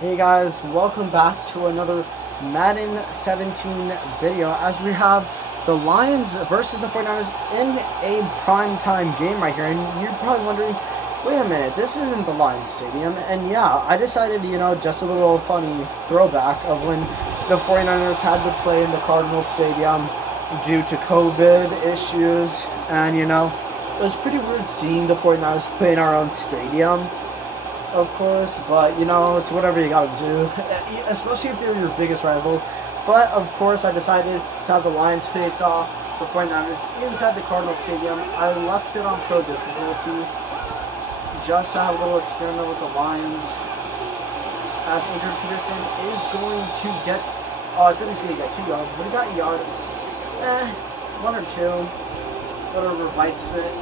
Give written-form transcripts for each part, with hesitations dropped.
Hey guys, welcome back to another Madden 17 video as we have the Lions versus the 49ers in a primetime game right here. And you're probably wondering, wait a minute, this isn't the Lions Stadium. And yeah, I decided, just a little funny throwback of when the 49ers had to play in the Cardinals Stadium due to COVID issues. And it was pretty weird seeing the 49ers play in our own stadium, of course, but it's whatever you gotta do, especially if they're your biggest rival. But of course, I decided to have the Lions face off the 49ers inside the Cardinals Stadium. I left it on pro difficulty just to have a little experiment with the Lions, as Adrian Peterson is going to get, I think he's going to get 2 yards, but he got a yard, 1 or 2, whatever bites it,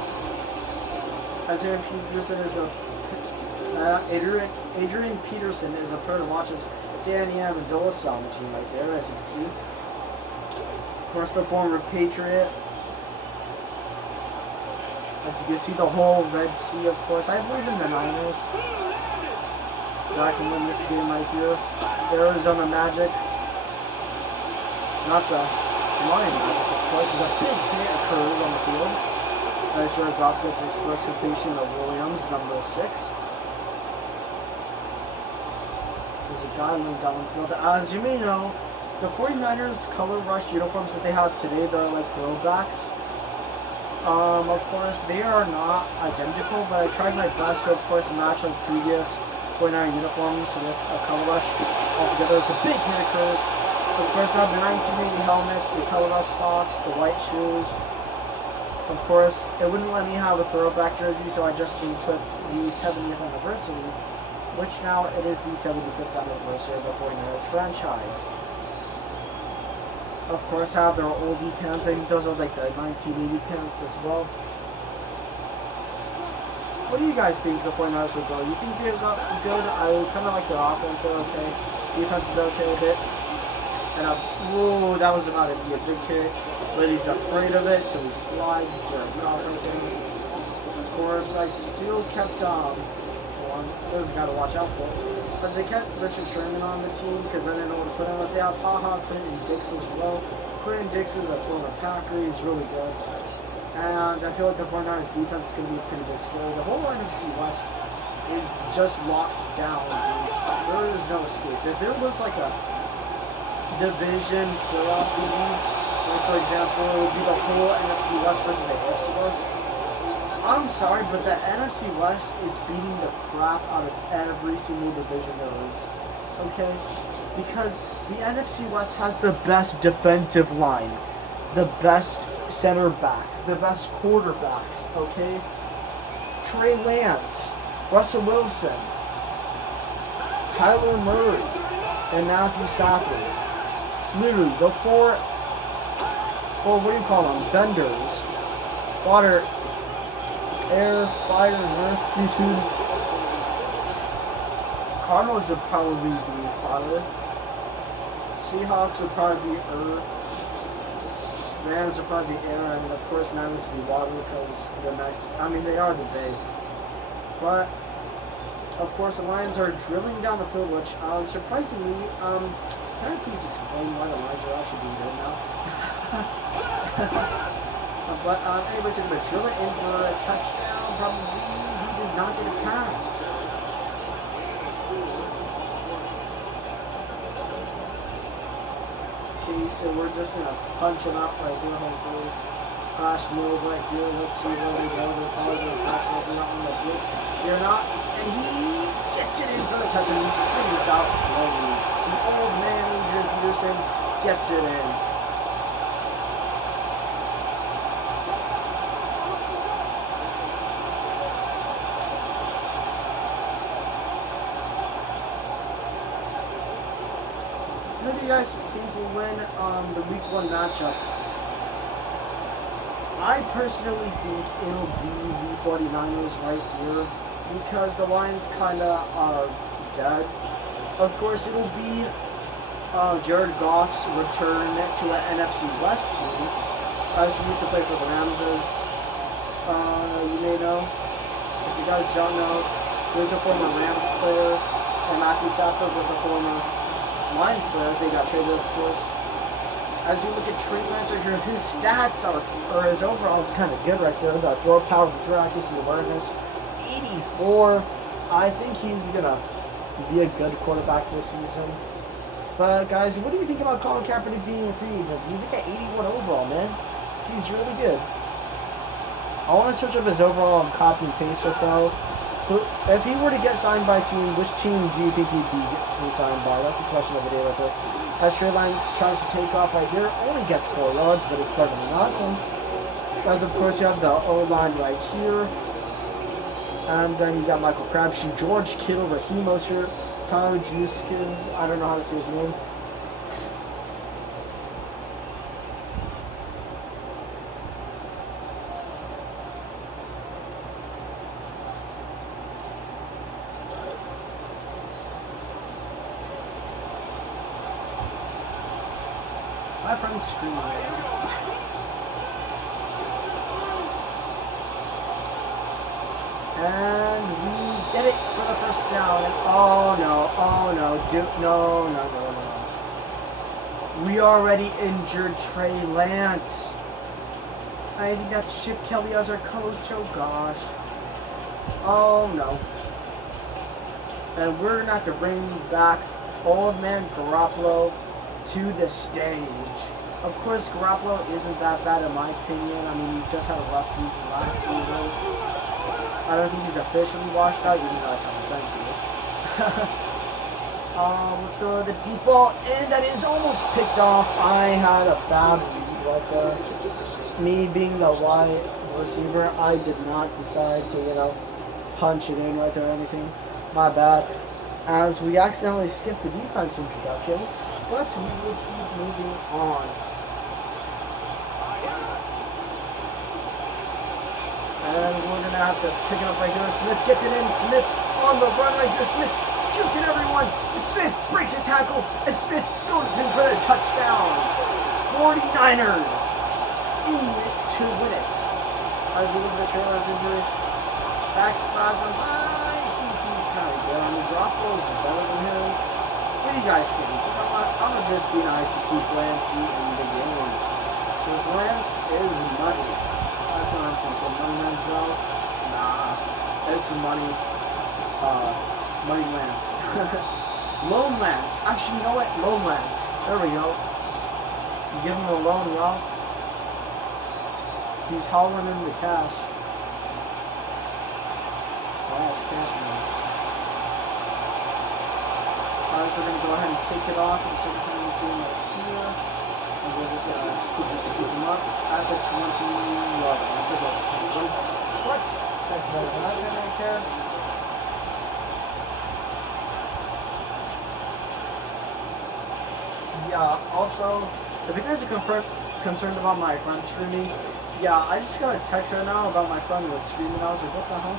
as Adrian Peterson is the Adrian Peterson is the player to watch as Danny Amendola on the team right there, as you can see. Of course, the former Patriot. As you can see, the whole Red Sea, of course. I believe in the Niners. I can win this game right here. The Arizona Magic. Not the Lions Magic, of course. There's a big hit occurs on the field. Jared Goff gets his first completion of Williams, number 6. There's a guy laying down the field. As you may know, the 49ers color rush uniforms that they have today, they're like throwbacks. Of course, they are not identical, but I tried my best to, of course, match like previous 49er uniforms with a color rush altogether. It's a big hit occurs. Of course, I have the 1980 helmet, the color rush socks, the white shoes. Of course, it wouldn't let me have a throwback jersey, so I just equipped the 70th anniversary, which now it is the 75th anniversary of the 49ers franchise. Of course, I have their oldie pants. I think those are like the 1980 pants as well. What do you guys think the 49ers will go? You think they'll go good? I kind of like their offense. They're okay. Defense is okay a bit. And whoa, that was about to be a big hit. But he's afraid of it, so he slides. Jared Goff right there. Of course, I still kept there's a guy to watch out for. But they kept Richard Sherman on the team because I didn't know what to put unless they have Clinton Dix as well. Clinton Dix is a former Packer. He's really good. And I feel like the 49ers defense is going to be pretty bit scary. The whole NFC West is just locked down, dude. There is no escape. If there was like a division playoff game, like for example, it would be the whole NFC West versus the AFC West. I'm sorry, but the NFC West is beating the crap out of every single division there is. Okay? Because the NFC West has the best defensive line, the best center backs, the best quarterbacks, okay? Trey Lance, Russell Wilson, Kyler Murray, and Matthew Stafford. Literally, the four what do you call them? Benders. Water, air, fire, and earth, dude. Cardinals would probably be fire. Seahawks would probably be earth. Rams would probably be air, and of course Niners would be water because they are the Bay. But of course the Lions are drilling down the field, which surprisingly, can I please explain why the Lions are actually being good now? But anyways, they're going to drill it in for a touchdown. Probably he does not get it past. Okay, so we're just going to punch him up right here. Hopefully, crash move right here. Let's see where we go. They're probably going to pass it over on the blitz. They're not, and he gets it in for the touchdown. He spins out slowly. The old man, Adrian Peterson, gets it in. Who do you guys think will win the Week 1 matchup? I personally think it'll be the 49ers right here because the Lions kind of are dead. Of course, it'll be Jared Goff's return to an NFC West team, as he used to play for the Rams, as you may know. If you guys don't know, he was a former Rams player. And Matthew Stafford was a former Lions player, as they got traded, of course. As you look at Trey Lance over here, his stats are, or his overall is kind of good right there. The throw power, the throw accuracy, awareness, 84. I think he's going to be a good quarterback this season. But guys, what do you think about Colin Kaepernick being a free agent? He's like at 81 overall, man. He's really good. I want to search up his overall and copy and paste it though. If he were to get signed by a team, which team do you think he'd be signed by? That's the question of the day right there. As Trey Lance tries to take off right here, only gets 4 yards, but it's better than nothing. As of course you have the O-line right here. And then you got Michael Crabtree, George Kittle, Raheem Mostert, Kyle Juszczyk, I don't know how to say his name. My friend's screaming right now. And we get it for the first down. Oh no, no. We already injured Trey Lance. I think that's Chip Kelly as our coach, oh gosh. Oh no. And we're gonna have to bring back old man Garoppolo to the stage. Of course, Garoppolo isn't that bad in my opinion. I mean, he just had a rough season last season. I don't think he's officially washed out, even though that's how offensive he is. Let's throw the deep ball, and that is almost picked off. I had a bad read right there. Me being the wide receiver, I did not decide to, punch it in right there or anything. My bad. As we accidentally skipped the defense introduction, but we will keep moving on. And we're going to have to pick it up right here. Smith gets it in. Smith on the run right here. Smith juking everyone. Smith breaks a tackle. And Smith goes in for the touchdown. 49ers in to win it. As we look at the Trey Lance injury. Back spasms. I think he's kind of good. I mean, Garoppolo's better than him. What do you guys think? I'm going to just be nice to keep Lance in the game. Because Lance is money. That's what I'm thinking. Money Manzo? Nah. It's money. Money Lance. Loan Lance. Actually, you know what? Loan Lance. There we go. Give him a loan, y'all. He's hauling in the cash. Oh, it's cash money. Alright, so we're going to go ahead and kick it off for the second time in this game right here. And we're just going to scoop him up at the 20-yard line. I think that's 20. What? That's better than nothing right there. Yeah, also, if you guys are concerned about my friend screaming, yeah, I just got a text right now about my friend who was screaming. I was like, what the hell?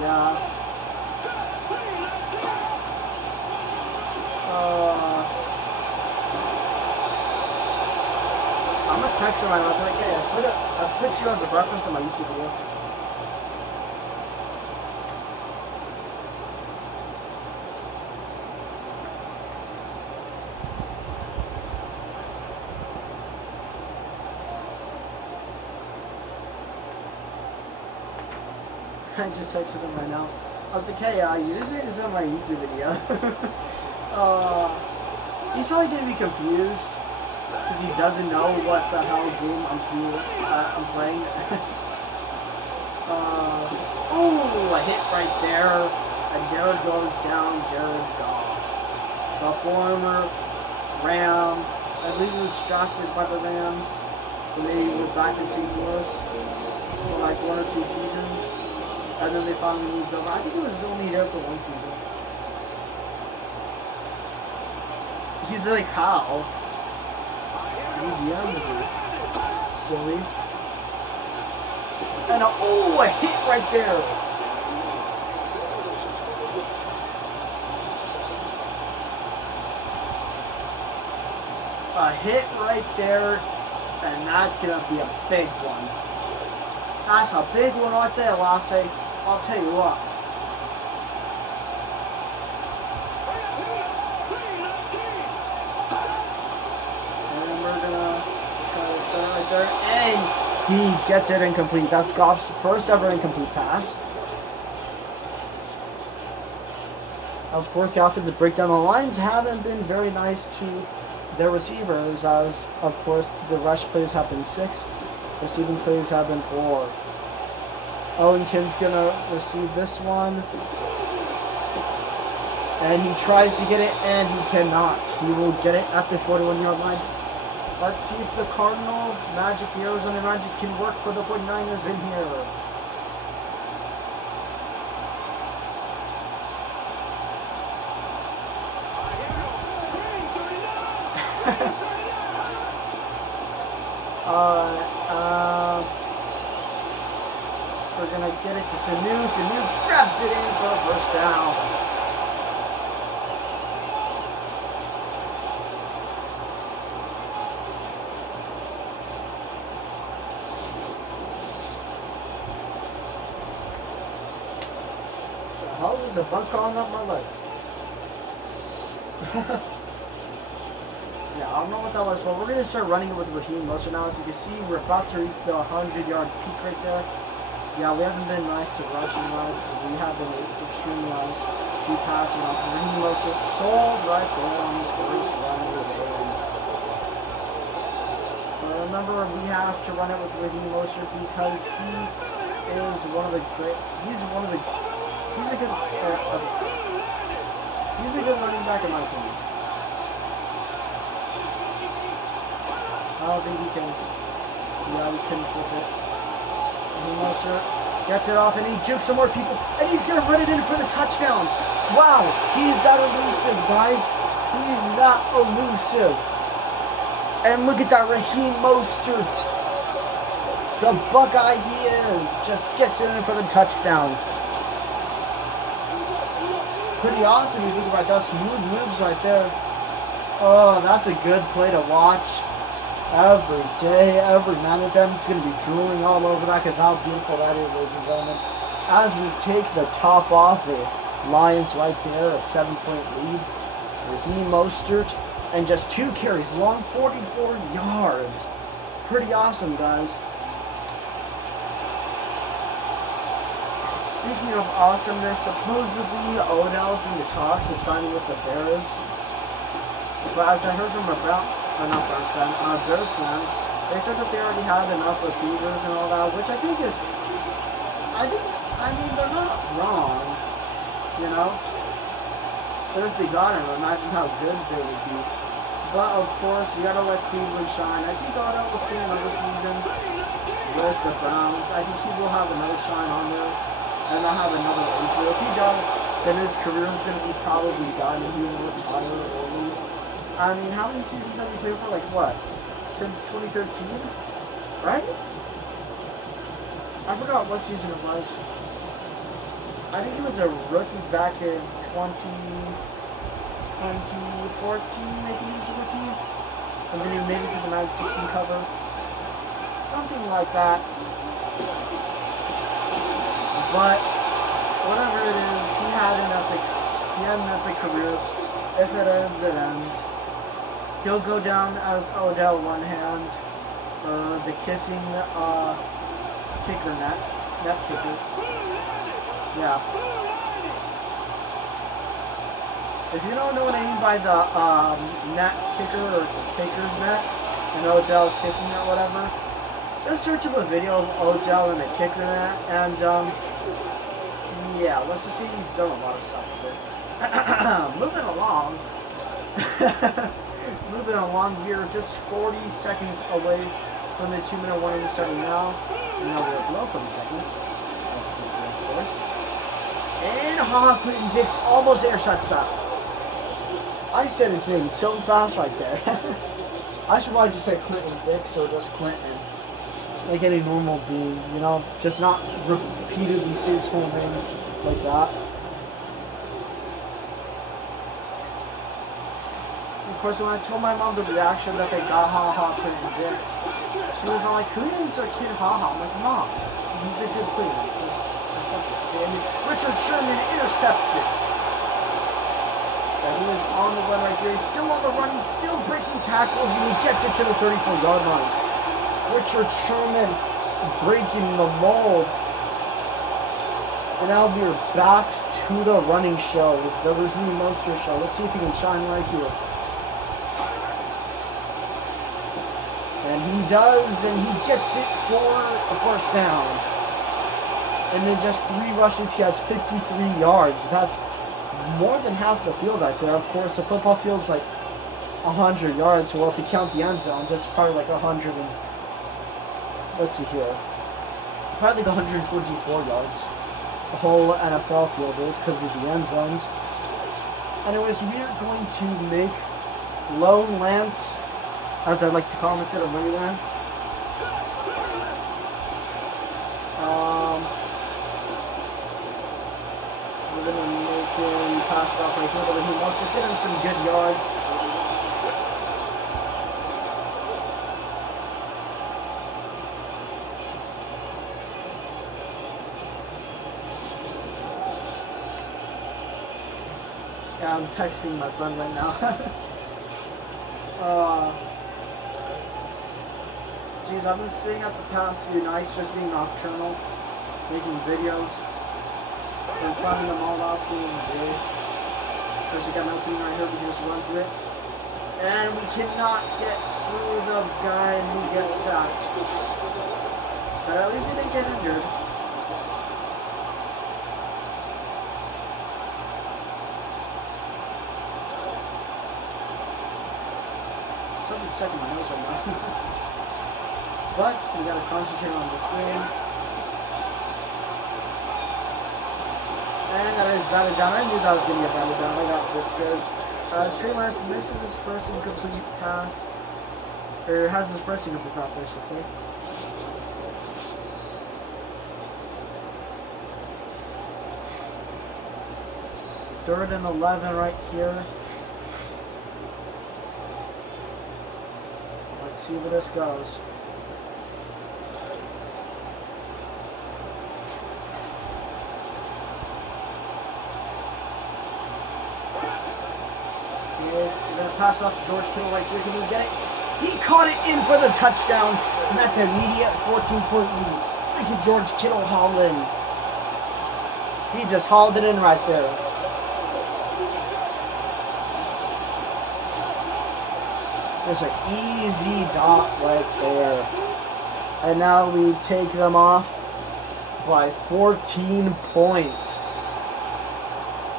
Yeah. I'm gonna text her right now. I'll be like, hey, I put you as a reference in my YouTube video. I just texted him right now. I was like, hey, you just made this on my YouTube video. He's probably gonna be confused because he doesn't know what the hell game I'm playing. Ooh, a hit right there, and there goes down Jared Goff, the former Ram. I believe he was drafted by the Rams when they were back in St. Louis for like 1 or 2 seasons. And then they finally moved over. I think it was only there for 1 season. He's like, how? Silly. And a hit right there. A hit right there. And that's going to be a big one. That's a big one right there, Lassie. I'll tell you what. right there, and he gets it incomplete. That's Goff's first ever incomplete pass. Of course, the offensive breakdown, the lines haven't been very nice to their receivers, as, of course, the rush plays have been 6. Receiving plays have been 4. Ellington's going to receive this one. And he tries to get it, and he cannot. He will get it at the 41-yard line. Let's see if the Cardinal Magic, the Arizona Magic, can work for the 49ers in here. We're going to get it to Sanu. Sanu grabs it in for the first down. The hell is a bug crawling up my leg? Yeah, I don't know what that was, but we're going to start running it with Raheem Mostert now. As you can see, we're about to reach the 100-yard peak right there. Yeah, we haven't been nice to rushing yards, but we have been extremely nice to passing yards. So Raheem Mostert sold right there on his first run of the day. But remember, we have to run it with Raheem Mostert because he is one of the great. He's a good running back in my opinion. I don't think he can. Yeah, we couldn't flip it. Mostert gets it off, and he jukes some more people, and he's going to run it in for the touchdown. Wow, he's that elusive, guys. He's that elusive. And look at that Raheem Mostert. The Buckeye he is. Just gets it in for the touchdown. Pretty awesome if you think about that. Smooth moves right there. Oh, that's a good play to watch. Every day, every Madden fan is going to be drooling all over that because how beautiful that is, ladies and gentlemen. As we take the top off the Lions right there, a 7-point lead. Raheem Mostert, and just 2 carries, long 44 yards. Pretty awesome, guys. Speaking of awesomeness, supposedly Odell's in the talks of signing with the Bears. But as I heard from a Bears fan, they said that they already had enough receivers and all that, which I think is, I mean, they're not wrong, you know? But if they got him, imagine how good they would be. But of course, you gotta let Cleveland shine. I think Odell will stay another season with the Browns. I think he will have another shine on there, and not have another injury. If he does, then his career is gonna be probably done, and he will retire early. I mean, how many seasons have he played for? Like, what? Since 2013? Right? I forgot what season it was. I think he was a rookie back in 2014, I think he was a rookie. And then he made it to the Madden 16 cover. Something like that. But, whatever it is, he had an epic career. If it ends, it ends. He'll go down as Odell one hand, or the kissing kicker net kicker. Yeah. If you don't know what I mean by the net kicker or kicker's net, and Odell kissing it or whatever, just search up a video of Odell in a kicker net, and yeah, let's just see he's done a lot of stuff with it. Moving along. Moving along, we're just 40 seconds away from the 2-minute warning starting now. And now we're below 40 seconds. As you can see, of course. And Clinton Dix almost intercepts that. I said his name so fast right there. I should probably just say Clinton Dix or just Clinton. Like any normal being, you know? Just not repeatedly say his whole name like that. Of course, when I told my mom the reaction that they got Clinton Dix, she was all like, who names their kid I'm like, Mom, he's a good player. Just a second, okay? And Richard Sherman intercepts it. And he is on the run right here. He's still on the run. He's still breaking tackles, and he gets it to the 34-yard line. Richard Sherman breaking the mold. And now we're back to the running show, the Raheem Monster show. Let's see if he can shine right here. And he does, and he gets it for a first down. And in just 3 rushes, he has 53 yards. That's more than half the field right there. Of course, the football field's like 100 yards. Well, if you count the end zones, it's probably like 100 and... Let's see here. Probably like 124 yards. The whole NFL field is because of the end zones. Anyways, we are going to make Lone Lance, as I like to call him instead of Money Lance. We're going to make him pass it off right here, but he wants to get him some good yards. Yeah, I'm texting my friend right now. Geez, I've been sitting at the past few nights just being nocturnal, making videos, and planning them all out during the day. Because we got an opening right here, we can just run through it. And we cannot get through the guy and we get sacked. But at least he didn't get injured. Something's stuck in my nose right now. But we gotta concentrate on the screen. And that is batted down. I knew that was gonna get batted down. I got this good. Trey Lance misses his first incomplete pass. Or has his first incomplete pass, I should say. Third and 11 right here. Let's see where this goes. Okay, we're going to pass off to George Kittle right here. Can he get it? He caught it in for the touchdown, and that's an immediate 14-point lead. Look at George Kittle haul in. He just hauled it in right there. Just an easy dot right there. And now we take them off by 14 points.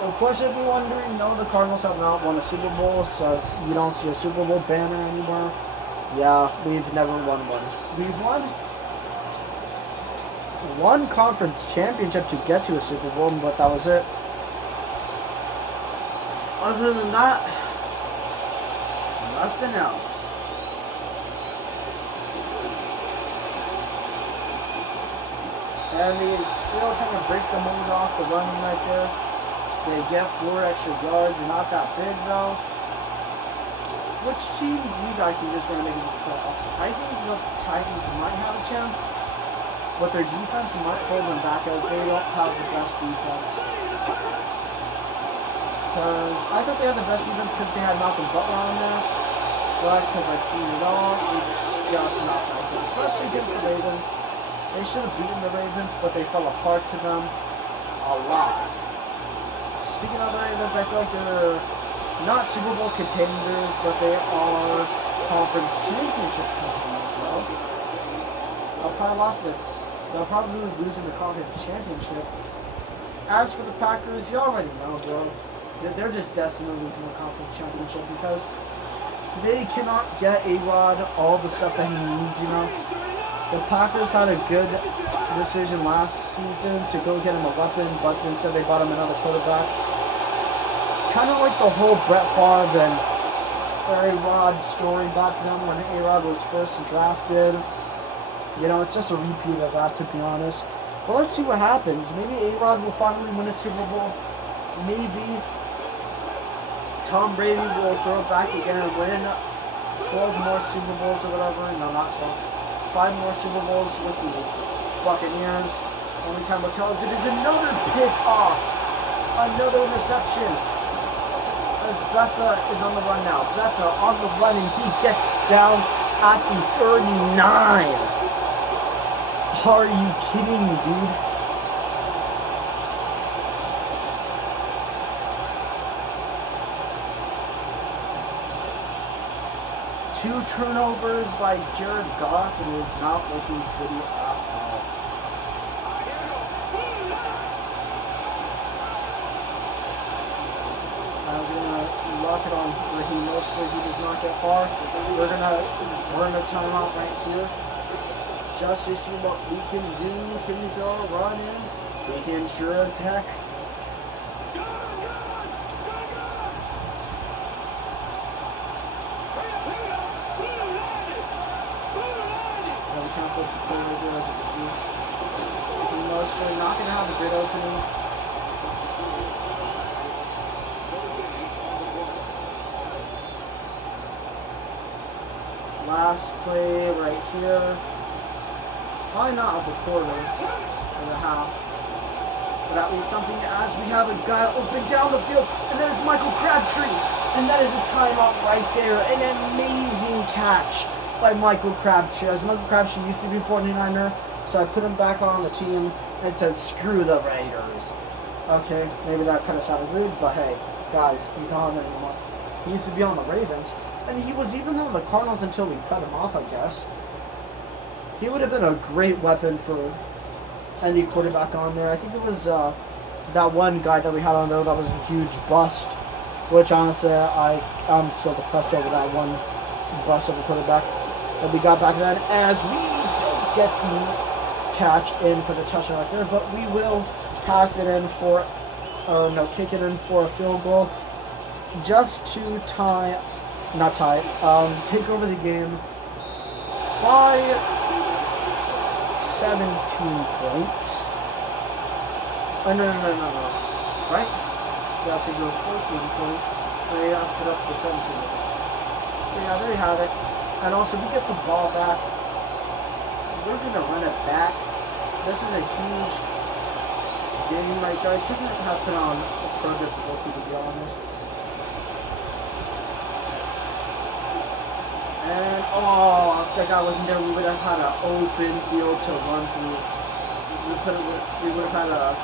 Of course, if you're wondering, no, the Cardinals have not won a Super Bowl, so if you don't see a Super Bowl banner anymore, yeah, we've never won one. We've won one conference championship to get to a Super Bowl, but that was it. Other than that, nothing else. And they're still trying to break the mold off the running right there. They get 4 extra yards, not that big though. Which team do you guys think is going to make it to the playoffs? I think the Titans might have a chance, but their defense might hold them back as they don't have the best defense. Because I thought they had the best defense because they had Malcolm Butler on there. But because I've seen it all, it's just not that good. Especially against the Ravens. They should have beaten the Ravens, but they fell apart to them a lot. Speaking of the Ravens, I feel like they're not Super Bowl contenders, but they are conference championship contenders, though. They'll probably lose in the conference championship. As for the Packers, you already know, bro. They're just destined to lose in the conference championship because they cannot get A-Rod all the stuff that he needs, you know. The Packers had a good decision last season to go get him a weapon, but instead they bought him another quarterback. Kind of like the whole Brett Favre and A-Rod story back then when A-Rod was first drafted. You know, it's just a repeat of that, to be honest. But let's see what happens. Maybe A-Rod will finally win a Super Bowl. Maybe Tom Brady will throw it back again and win 12 more Super Bowls or whatever. No, not 12. 5 more Super Bowls with the Buccaneers. Only time will tell us it is another pick off. Another interception. As Betha is on the run now. Betha on the run and he gets down at the 39. Are you kidding me, dude? Two turnovers by Jared Goff. It is not looking pretty at all. I was going to lock it on Raheem Mostert. He does not get far. We're going to burn a timeout right here. Just to see what we can do. Can we throw a run in? We can sure as heck. We can't flip the play right there, as you can see. Mostert not going to have a good opening. Last play right here. Probably not of the quarter or the half, but at least something as we have a guy open down the field, and that is Michael Crabtree, and that is a timeout right there. An amazing catch by Michael Crabtree. As Michael Crabtree used to be 49er, so I put him back on the team and said, screw the Raiders. Okay, maybe that kind of sounded rude, but hey, guys, he's not on there anymore. He used to be on the Ravens, and he was even on the Cardinals until we cut him off, I guess. He would have been a great weapon for any quarterback on there. I think it was that one guy that we had on there that was a huge bust, which honestly I'm still depressed over that one bust of a quarterback that we got back then, as we don't get the catch in for the touchdown right there, but we will pass it in for, or no, kick it in for a field goal just to take over the game by 17 points. Oh, no. Right? Yeah, because it was 14 points. They upped it up to 17. So yeah, there you have it. And also, we get the ball back. We're going to run it back. This is a huge game right there. I shouldn't have put on a pro difficulty, to be honest. And, if that guy wasn't there, we would have had an open field to run through. We would have had a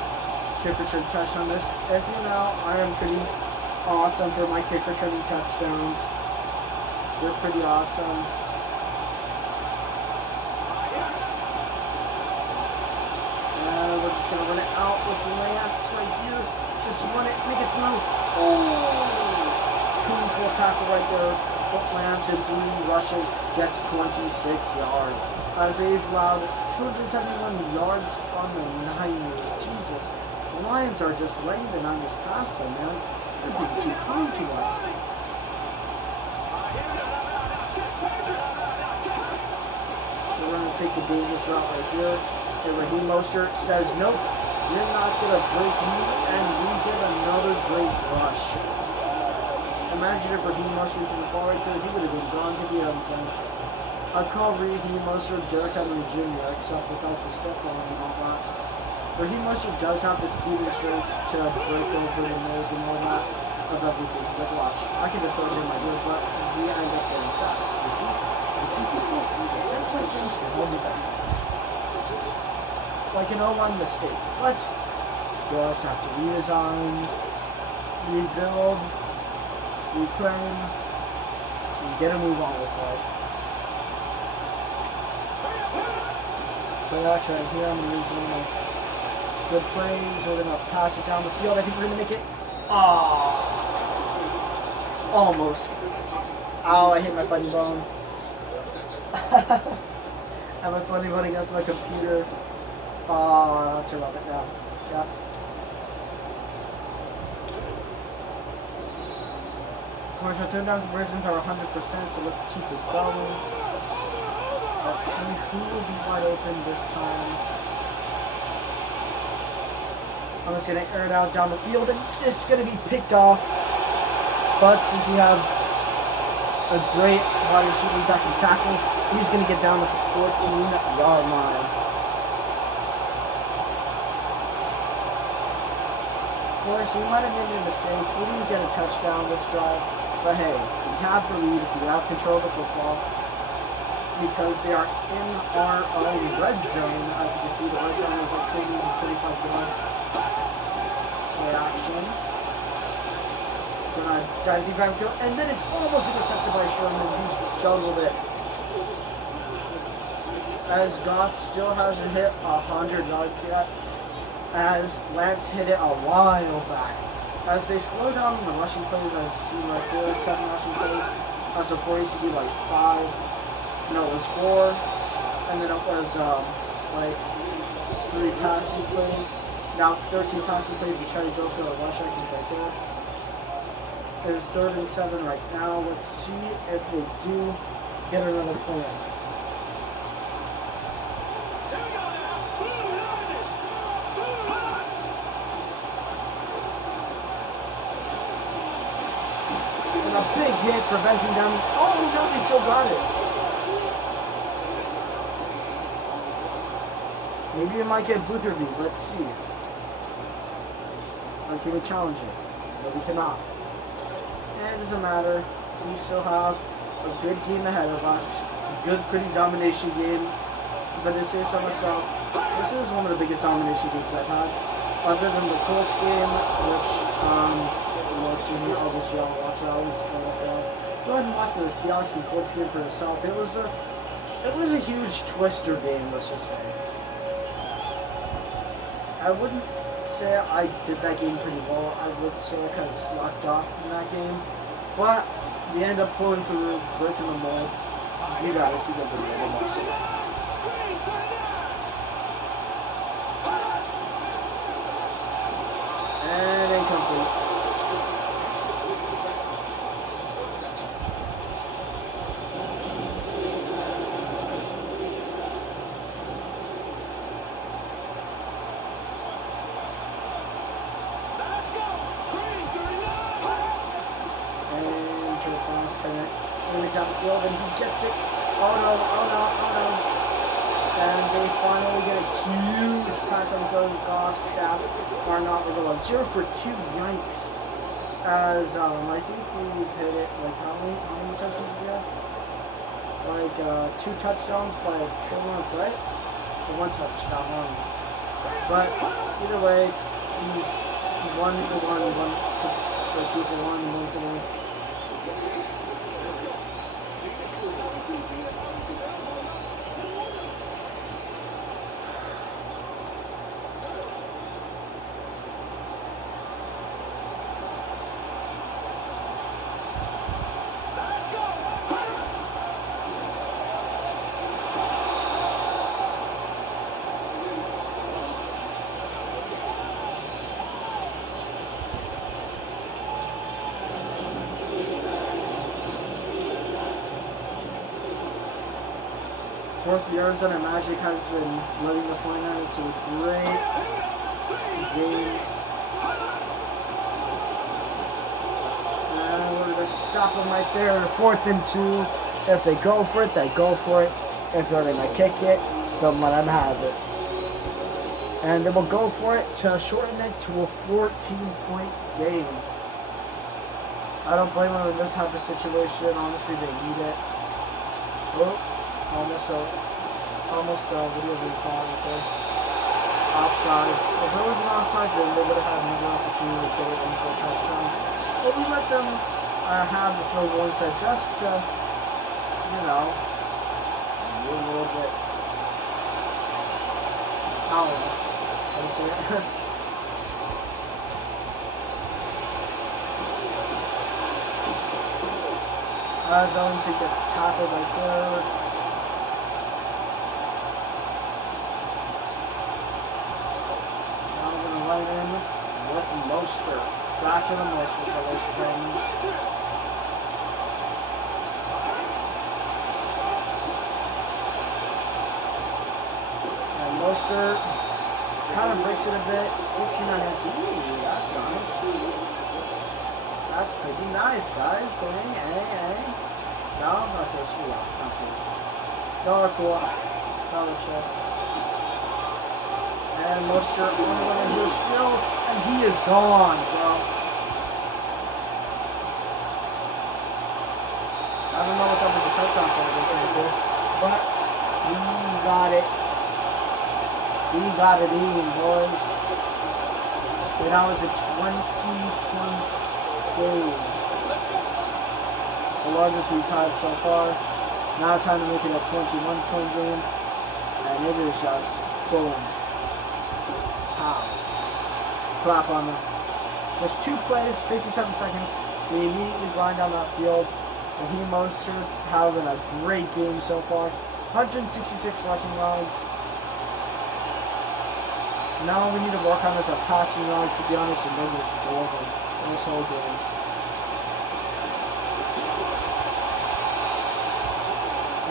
kick return touchdown. If you know, I am pretty awesome for my kick returning touchdowns. They're pretty awesome. And we're just going to run it out with Lance right here. Just run it, make it through. Oh! Painful tackle right there. Lance in 3 rushes gets 26 yards. As they've allowed 271 yards on the Niners. Jesus. The Lions are just letting the Niners pass them, man. They're being too kind to us. We're going to take the dangerous route right here. And Raheem Mostert says, nope, you're not going to break me. And we get another great rush. Imagine if Raheem Mostert to the far right there, he would have been gone to the end zone. I call Raheem Mostert Derrick Henry Jr., except without the step on and all that. Raheem Mostert does have the speed and strength to break over the mold and all that of everything. But watch, I can just put it in my ear, but we end up getting sacked. You see people, the simplest things holds you back. Like an 0-1 mistake. But you also have to redesign, rebuild, reclaim, and get a move on with life. Play action right here. I'm going to use one of my good plays. We're going to pass it down the field. I think we're going to make it. Almost. Ow, I hit my funny bone. I have my funny bone against my computer. I'll turn off it now. Yeah. Of course, our turn down conversions are 100%, so let's keep it going. Let's see who will be wide open this time. I'm just going to air it out down the field, and this is going to be picked off. But since we have a great wide receiver that can tackle, he's going to get down at the 14-yard line. Of course, we might have made a mistake. We didn't get a touchdown this drive. But hey, we have the lead. We have control of the football. because they are in our own red zone. As you can see, the red zone is like 20 to 25 yards for action. Gonna dive deep downfield, and then it's almost intercepted by Sherman. He juggled it. As Goff still hasn't hit 100 yards yet, as Lance hit it a while back. As they slow down the rushing plays, as you see right there, 7 rushing plays. As before, it used to be like 5. No, it was 4. And then it was like 3 passing plays. Now it's 13 passing plays to try to go for a rush, I think, right there. There's 3rd and 7 right now. Let's see if they do get another point. And a big hit preventing them. Oh no, they still got it. Maybe it might get Boothерby. Let's see. Or can we challenge it? No, we cannot. It doesn't matter. We still have a good game ahead of us. A good, pretty domination game. If I did say so myself, this is one of the biggest domination games I've had. Other than the Colts game, which, season obviously I'll watch it out. It's NFL. Go ahead and watch the Seahawks and Colts game for yourself. It was a huge twister game, let's just say. I wouldn't say I did that game pretty well. I would say I kind of slacked off in that game. But we end up pulling through, breaking the mold. You gotta see the video. And incomplete. Downfield, and he gets it. Oh no, oh no, oh no. And they finally get a huge pass on those. Goff's stats are not legal. 0 for 2, yikes. As I think we've hit it, like how many touchdowns we had? Like 2 touchdowns by Trey Lance, right? Or 1 touchdown, But either way, he's 1 for 1, 2 for 1, 1 for 1. Of course, the Arizona Magic has been letting the 49ers do a great game. And we're going to stop them right there. 4th and 2. If they go for it, they go for it. If they're going to kick it, don't let them have it. And they will go for it to shorten it to a 14-point game. I don't blame them in this type of situation. Honestly, they need it. Oh. Almost what do you call it there? Offsides. If it was an offsides, then they would have had another opportunity to get it in for a touchdown. But we let them have the field goal instead, just to, you know, do a little bit. I don't know. Can you see it? As Ellington gets tackled right there. In with Mostert. Back to the Mostert, so Mostert's in. And Mostert kind of breaks it a bit. 69 and 2. Ooh, that's nice. That's pretty nice, guys. Hey. No, okay, screw that. Okay. Y'all are cool. Y'all are chill. And Mostert on the way here still, and he is gone, bro. I don't know what's up with the touchdown celebration right there. But we got it. We got it in, boys. And that was a 20-point game. The largest we've had so far. Now time to make it a 21-point game. And it is just boom. Pow. Clap on them. Just 2 plays, 57 seconds. They immediately grind down that field. Raheem Mostert's having a great game so far. 166 rushing yards. Now we need to work on is our passing yards, to be honest, and they're just golden in this whole game.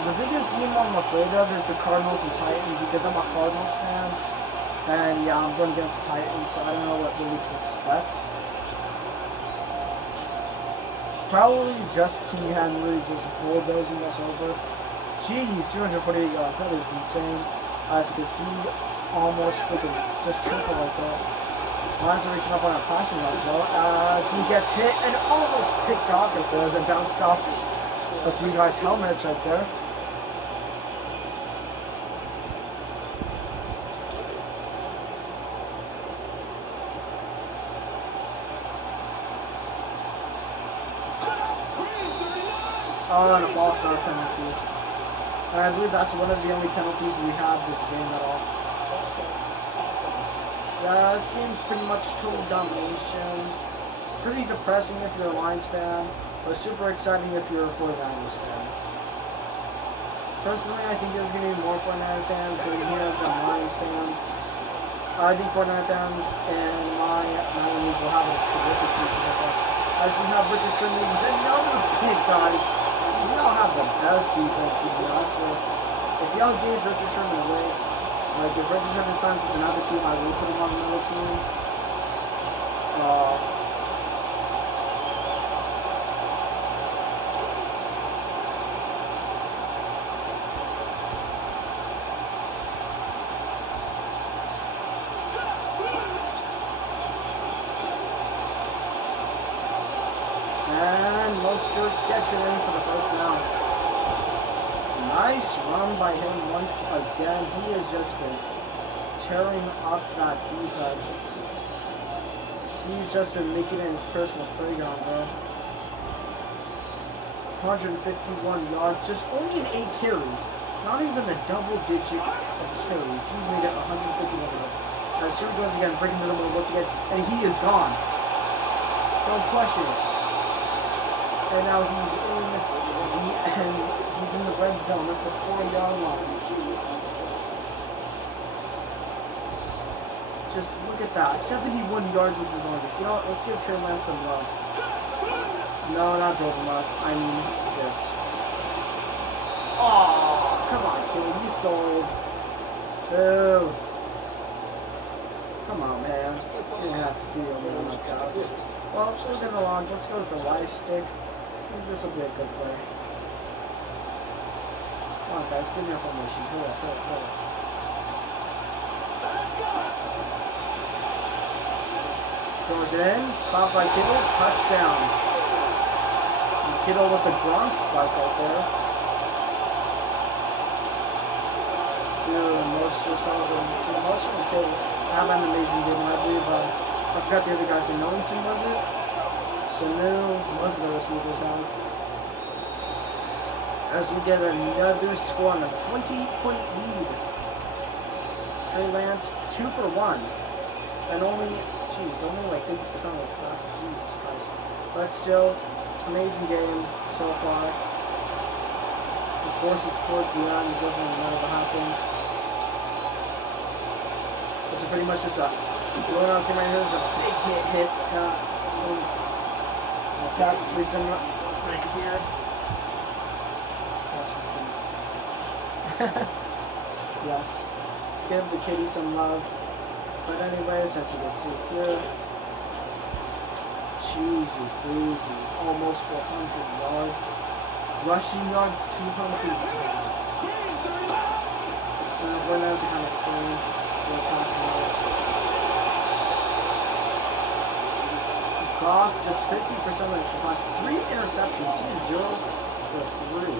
The biggest team I'm afraid of is the Cardinals and Titans because I'm a Cardinals fan. And yeah, I'm going against the Titans, so I don't know what really to expect. Probably just King Henry just bulldozing us over. Jeez, 348 yards, that is insane. As you can see, almost freaking just triple like that. Lions are reaching up on our passing yards though, as he gets hit and almost picked off right there as it bounced off a few guys' helmets right there. Oh, and a false start penalty. And I believe that's one of the only penalties we have this game at all. Yeah, this game's pretty much total domination. Pretty depressing if you're a Lions fan, but super exciting if you're a 49ers fan. Personally, I think there's going to be more 49er fans in here than Lions fans. I think 49er fans and my Madden League will have a terrific season so far. As we have Richard Sherman with another pick, guys. We all have the best defense, to be honest with. If y'all gave Richard Sherman away, like if Richard Sherman signs with another team, I will put him on another team. And Mostert gets it in for the first down. Nice run by him once again. He has just been tearing up that defense. He's just been making it his personal playground, bro. 151 yards, just only in 8 carries. Not even the double digit of carries. He's made it 151 yards. As here he goes again, breaking the middle once again, and he is gone. Don't question it. And now he's in the red zone at the 4-yard line. Just look at that. 71 yards was his longest. You know what? Let's give Trey Lance some love. No, not Jordan Love. I mean this. Oh, come on, kid. You sold. Boo. Come on, man. You didn't have to be a man like that. Well, moving along. Let's go with the live stick. I think this will be a good play. Come on, guys. Give me your formation. Hold up. Goes in. Caught by Kittle. Touchdown. And Kittle with the Gronk spike right there. Most and Kittle have an amazing game. I believe, I forgot the other guy's name. Millington, was it? Sanu, most of the receivers now. As we get another score on a 20-point lead. Trey Lance, 2 for 1. And only like 50% of those passes. Jesus Christ. But still, amazing game so far. Of course, it's towards the end. It doesn't really matter what happens. This is pretty much just a going on right here. There's a big hit. My cat's sleeping right here. Yes. Give the kitty some love. But anyways, as you can see here, cheesy, breezy, almost 400 yards. Rushing yards, 200. And the 49ers are kind of the same for passing yards. Goff, just 50% of his capacity. 3 interceptions. He is 0 for 3.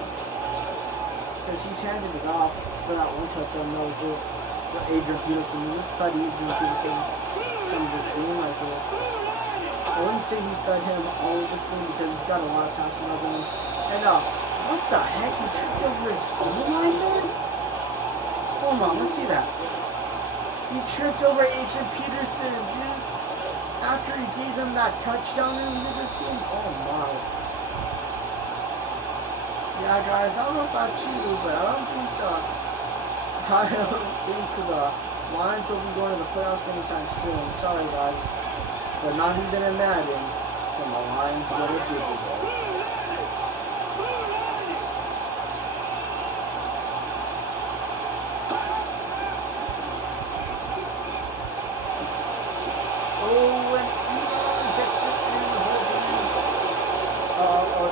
because he's handed it off for that one touchdown. That was it for Adrian Peterson. He just fed Adrian Peterson some of his game right here. I wouldn't say he fed him all of this game because he's got a lot of passing over him. And what the heck? He tripped over his own lineman? Hold on, let's see that. He tripped over Adrian Peterson, dude. After he gave him that touchdown in this game. Oh my. Yeah, guys, I don't know about you, but I don't think the Lions will be going to the playoffs anytime soon. Sorry, guys, but not even in Madden can the Lions win a Super Bowl.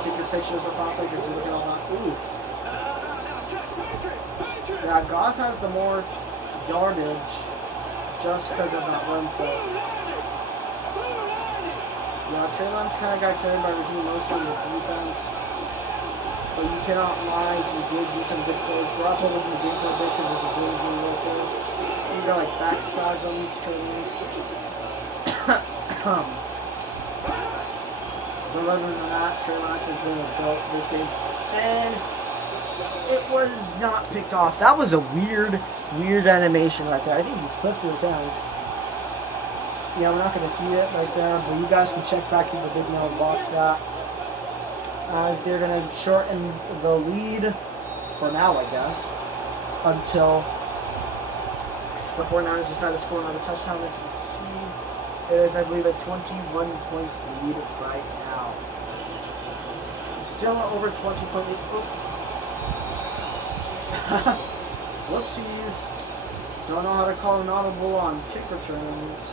Take your pictures real fast because you're looking all that. Oof. Yeah, Goff has the more yardage just because of that run play. Yeah, Trey Lance kind of got carried by Raheem Mostert in the defense. But you cannot lie, he did do some good plays. Garoppolo was in the game for a bit because of his injury right there. He got like back spasms, Trey Lance. But other than that, Trey Lance has been a goat this game. And it was not picked off. That was a weird animation right there. I think he clipped his hands. Yeah, we're not going to see it right there, but you guys can check back to the video and watch that. As they're going to shorten the lead for now, I guess, until the 49ers decide to score another touchdown. As you can see, it is, I believe, a 21-point lead right now. Still over 20-point lead. Whoopsies. Don't know how to call an audible on kick returns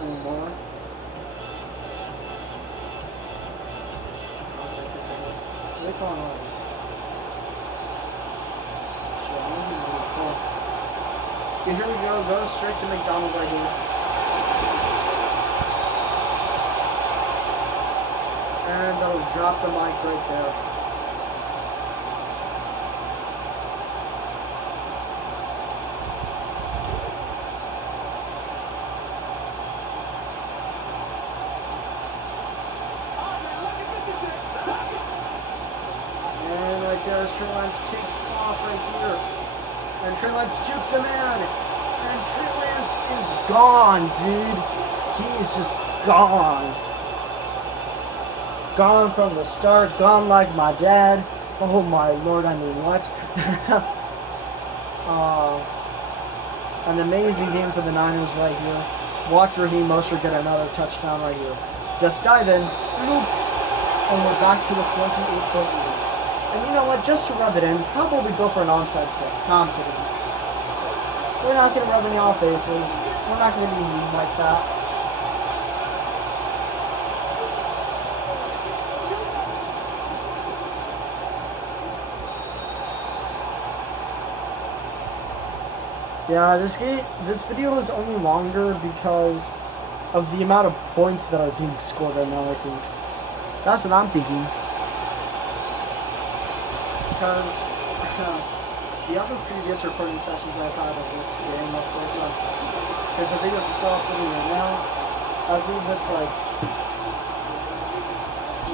anymore. What do they call an audible? Okay, here we go. Go straight to McDonald right here. And that'll drop the mic right there. And right there, Trey Lance takes off right here. And Trey Lance jukes a man. And Trey Lance is gone, dude. He is just gone. Gone from the start. Gone like my dad. Oh my lord, I mean what? An amazing game for the Niners right here. Watch Raheem Mostert get another touchdown right here. Just dive in. Bloop. And we're back to a 28-point lead. And you know what? Just to rub it in, how about we go for an onside kick? No, I'm kidding. We're not going to rub any off faces. We're not going to be mean like that. Yeah, this video is only longer because of the amount of points that are being scored right now, I think. That's what I'm thinking. Because the other previous recording sessions I've had of this game, of course, because the videos are still uploading right now, I believe it's like,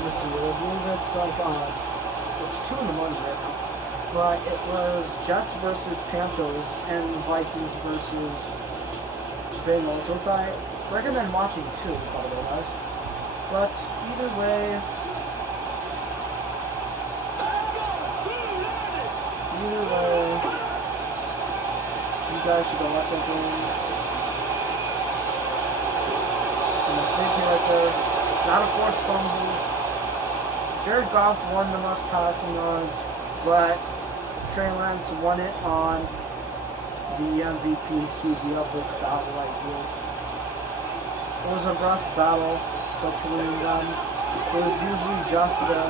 let's see, I believe it's like, it's 2 in the morning right now. But it was Jets versus Panthers and Vikings versus Bengals, which I recommend watching too, by the way, guys. But either way, you guys should go watch that game. And a big hit right there. Not a forced fumble. Jared Goff won the most passing yards, but Trey Lance won it on the MVP QB of this battle right here. It was a rough battle between them. It was usually just the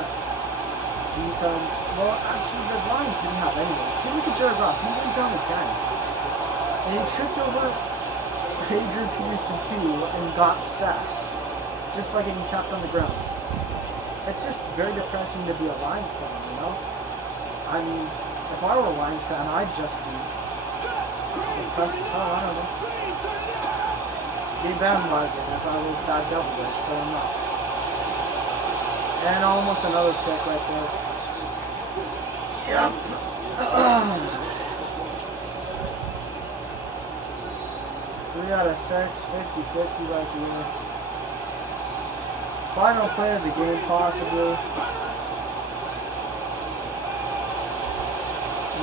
defense. Well, actually, the Lions didn't have anyone. See, look at Jared Goff. He went down again. And he tripped over Adrian Peterson too and got sacked just by getting tapped on the ground. It's just very depressing to be a Lions fan, you know? I mean, if I were a Lions fan, I'd just be impressed as hell. I don't know. Be bandwagon if I was that devilish, but I'm not. And almost another pick right there. Yep. 3 out of 6, 50-50 right here. Final play of the game, possibly.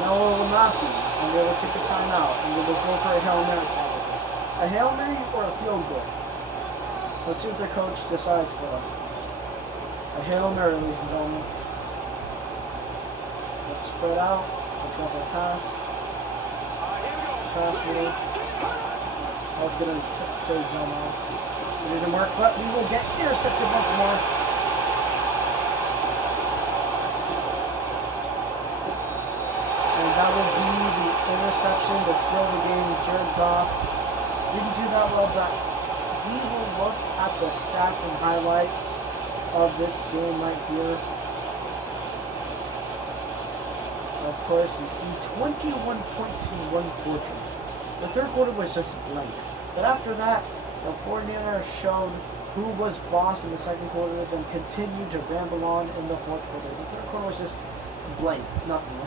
No, it will not be. And they will take a timeout. And they will go for a Hail Mary, probably. A Hail Mary or a field goal? Let's see what the coach decides for them. A Hail Mary, ladies and gentlemen. Let's spread out. Let's go for a pass. Pass me. I was going to say zone out. It didn't work, but we will get intercepted once more. And that will be the interception to seal the game. Jared Goff didn't do that well, but we will look at the stats and highlights of this game right here. Of course, you see 21 points in one quarter. The third quarter was just blank. But after that, the 49ers showed who was boss in the second quarter, then continued to ramble on in the fourth quarter. The third quarter was just blank, nothing.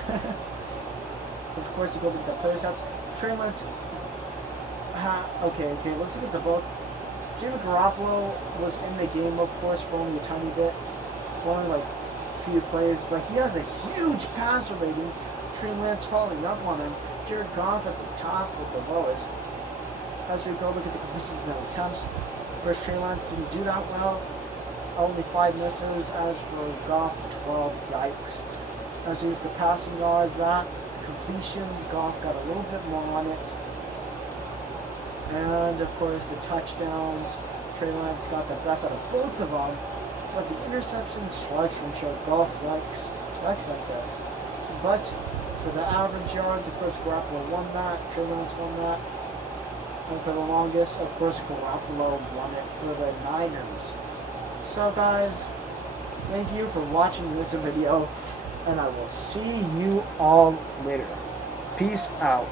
Of course, you go with the player stats. Trey Lance. Okay, let's look at the both. Jimmy Garoppolo was in the game, of course, for only a tiny bit, for only like a few plays, but he has a huge passer rating. Trey Lance following up on him. Jared Goff at the top with the lowest. As we go look at the completions and attempts, of course, Trey Lance didn't do that well. Only 5 misses. As for Goff, 12. Yikes. As we look at the passing yards, that completions, Goff got a little bit more on it. And of course, the touchdowns, Trey Lance got the best out of both of them. But the interceptions, strikes from Jared Goff, yikes. But for the average yards, of course, Garoppolo won that. Trey Lance won that. And for the longest, of course, Garoppolo won it for the Niners. So, guys, thank you for watching this video, and I will see you all later. Peace out.